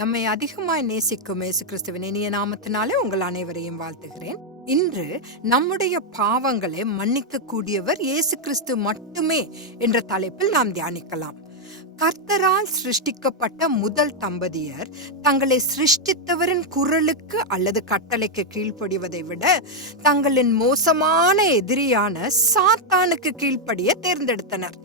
நம்மை அதிகமாய் நேசிக்கும் இயேசு கிறிஸ்துவின் இனிய நாமத்தினாலே உங்கள் அனைவரையும் வாழ்த்துகிறேன். இன்று நம்முடைய பாவங்களை மன்னிக்க கூடியவர் இயேசு கிறிஸ்து மட்டுமே என்ற தலைப்பில் நாம் தியானிக்கலாம். கர்த்தரால் சிருஷ்டிக்கப்பட்ட முதல் தம்பதியர் தங்களை சிருஷ்டித்தவரின் குரலுக்கு அல்லது கட்டளைக்கு கீழ்ப்படிவதை விட தங்களின் மோசமான எதிரியான சாத்தானுக்கு கீழ்ப்படிய தேர்ந்தெடுத்தனர்.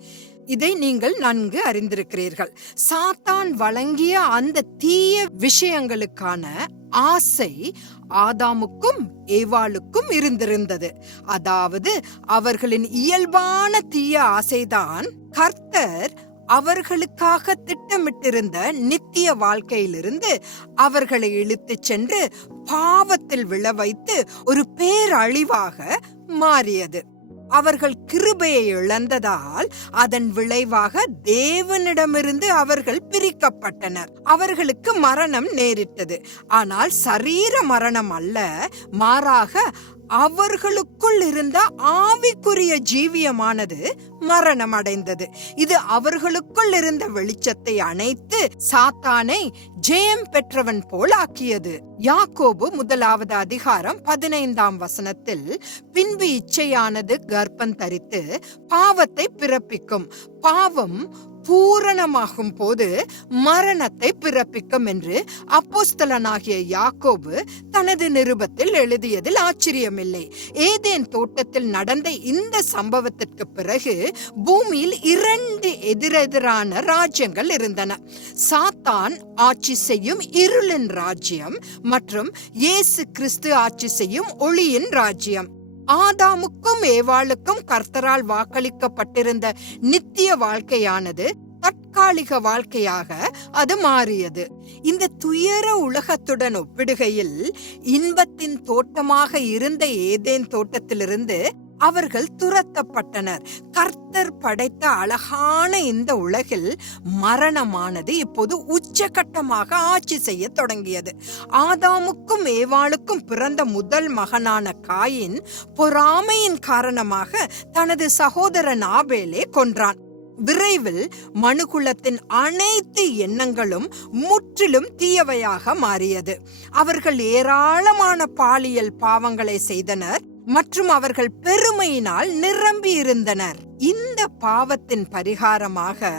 இதை நீங்கள் நன்கு அறிந்திருக்கிறீர்கள். சாத்தான் வழங்கிய அந்த தீய விஷயங்களுக்கான ஆசை ஆதாமுக்கும் ஏவாளுக்கும் இருந்திருந்தது. அதாவது அவர்களின் இயல்பான தீய ஆசைதான் கர்த்தர் அவர்களுக்காக திட்டமிட்டிருந்த நித்திய வாழ்க்கையிலிருந்து அவர்களை இழுத்துச் சென்று பாவத்தில் விழ வைத்து ஒரு பேரழிவாக மாறியது. அவர்கள் கிருபையை இழந்ததால் அதன் விளைவாக தேவனிடமிருந்து அவர்கள் பிரிக்கப்பட்டனர். அவர்களுக்கு மரணம் நேரிட்டது. ஆனால் சரீர மரணம் அல்ல மாறாக அவர்களுக்குள் இருந்த ஆவி ஆவிக்குரிய ஜீவியமானது மரணம் அடைந்தது இது அவர்களுக்குள் இருந்த வெளிச்சத்தை அணைத்து சாத்தானை ஜெயம் பெற்றவன் போல் ஆக்கியது. யாக்கோபு முதலாவது அதிகாரம் பதினைந்தாம் வசனத்தில் பின்பு இச்சையானது கர்ப்பம் தரித்து பாவத்தை பிறப்பிக்கும். பாவம் பூரணமாகும் போது மரணத்தை பிறப்பிக்கும் என்று அப்போஸ்தலனாகிய யாக்கோபு தனது நிருபத்தில் எழுதியதில் ஆச்சரியமில்லை. ஏதேன் தோட்டத்தில் நடந்த இந்த சம்பவத்திற்கு பிறகு பூமியில் இரண்டு எதிரெதிரான ராஜ்யங்கள் இருந்தன. சாத்தான் ஆட்சி செய்யும் இருளின் ராஜ்யம் மற்றும் இயேசு கிறிஸ்து ஆட்சி செய்யும் ஒளியின் ராஜ்யம். ஆதாமுக்கும் ஏவாளுக்கும் கர்த்தரால் வாக்களிக்கப்பட்டிருந்த நித்திய வாழ்க்கையானது தற்காலிக வாழ்க்கையாக அது மாறியது. இந்த துயர உலகத்துடன் ஒப்பிடுகையில் இன்பத்தின் தோட்டமாக இருந்த ஏதேன் தோட்டத்திலிருந்து அவர்கள் துரத்தப்பட்டனர். கர்த்தர் படைத்த அழகான இந்த உலகில் மரணமானது இப்போது உச்சகட்டமாக ஆட்சி செய்ய தொடங்கியது. ஆதாமுக்கும் ஏவாளுக்கும் பிறந்த முதல் மகனான காயின் பொறாமையின் காரணமாக தனது சகோதரன் ஆபேலே கொன்றான். விரைவில் மனுகுலத்தின் அனைத்து எண்ணங்களும் முற்றிலும் தீயவையாக மாறியது. அவர்கள் ஏராளமான பாலியல் பாவங்களை செய்தனர். மற்றும் அவர்கள் பெருமையினால் நிரம்பி இருந்தனர் இந்த பாவத்தின் பரிகாரமாக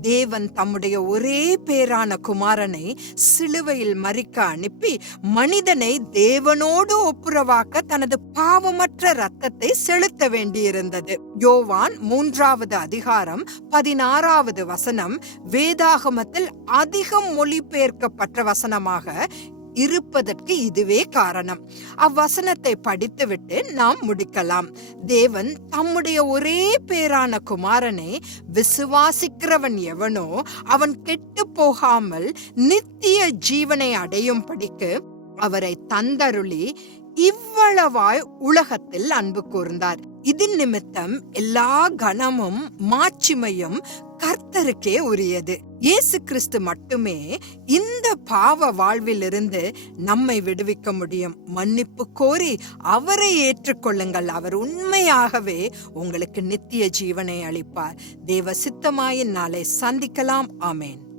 தேவன் தம்முடைய ஒரே பேரான குமாரனை சிலுவையில் மறிக்க அனுப்பி மனிதனை தேவனோடு ஒப்புரவாக்க தனது பாவமற்ற ரத்தத்தை செலுத்த வேண்டியிருந்தது. யோவான் மூன்றாவது அதிகாரம் பதினாறாவது வசனம் வேதாகமத்தில் அதிகம் மொழிபெயர்க்கப்பட்ட வசனமாக இருப்பதற்கு இதுவே காரணம். அவ்வசனத்தை படித்துவிட்டு நாம் முடிக்கலாம். தேவன் தம்முடைய ஒரே பேரான குமாரனை விசுவாசிக்கிறவன் எவனோ அவன் கெட்டு போகாமல் நித்திய ஜீவனை அடையும் படிக்கு அவரை தந்தருளி இவ்வளவாய் உலகத்தில் அன்பு கூர்ந்தார். இதன் நிமித்தம் எல்லா கனமும் மாட்சிமையும் கர்த்தருக்கே உரியது. இயேசு கிறிஸ்து மட்டுமே இந்த பாவ வாழ்விலிருந்து நம்மை விடுவிக்க முடியும். மன்னிப்பு கோரி அவரை ஏற்றுக்கொள்ளுங்கள். அவர் உண்மையாகவே உங்களுக்கு நித்திய ஜீவனை அளிப்பார். தேவ சித்தமாயின் நாளை சந்திக்கலாம். ஆமேன்.